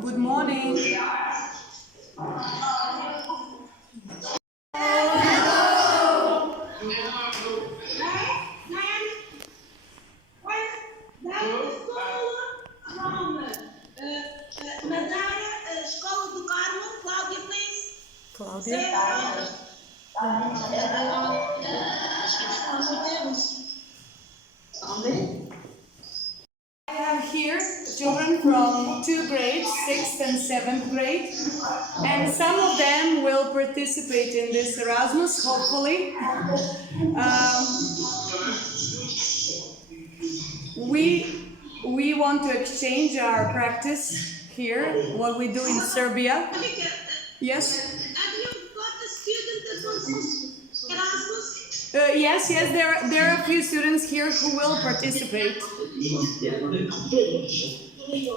Good morning. I have here children from 2 grades, 6th and 7th grade, and some of them will participate in this Erasmus, hopefully. We want to exchange our practice here, what we do in Serbia. Yes? Have you got a student that wants Erazmus? Yes, there are a few students here who will participate. We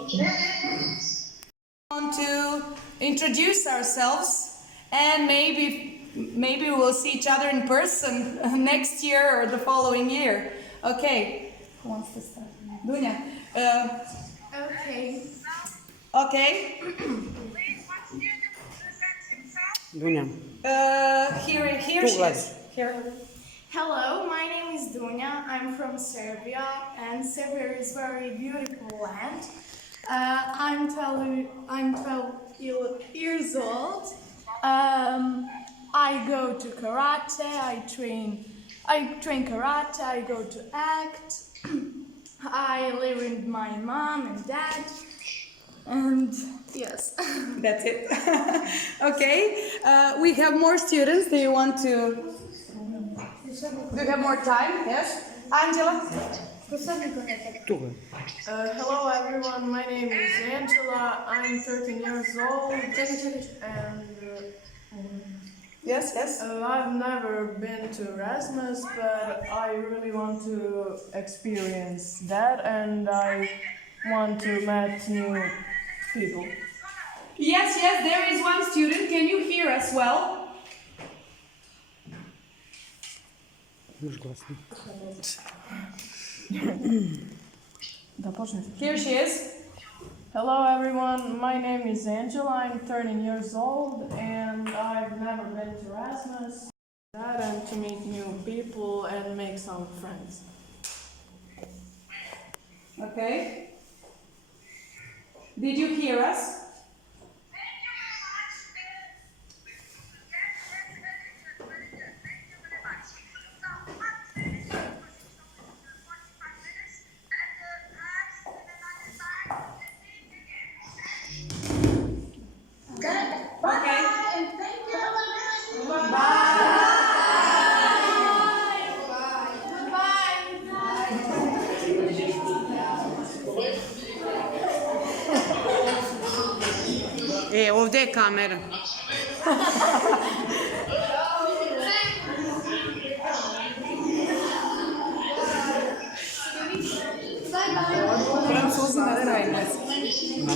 want to introduce ourselves, and maybe we will see each other in person next year or the following year. Okay. Who wants to start? Dunya. Okay. Okay. Dunya. Here she is. Here. Hello, my name is Dunya. I'm from Serbia, and Serbia is very beautiful land. I'm 12 years old. I go to karate. I train karate. I go to act. I live with my mom and dad. And yes. That's it. Okay. We have more students. Do you want to? Do you have more time? Yes. Angela? Hello everyone, my name is Angela, I'm 13 years old and Yes. I've never been to Erasmus, but I really want to experience that and I want to meet new people. Yes, there is one student. Can you hear us well? Here she is. Hello everyone, my name is Angela, I'm 13 years old and I've never been to Erasmus. And to meet new people and make some friends. Okay. Did you hear us? Ovdje je kamera. Francuzi ne znaju.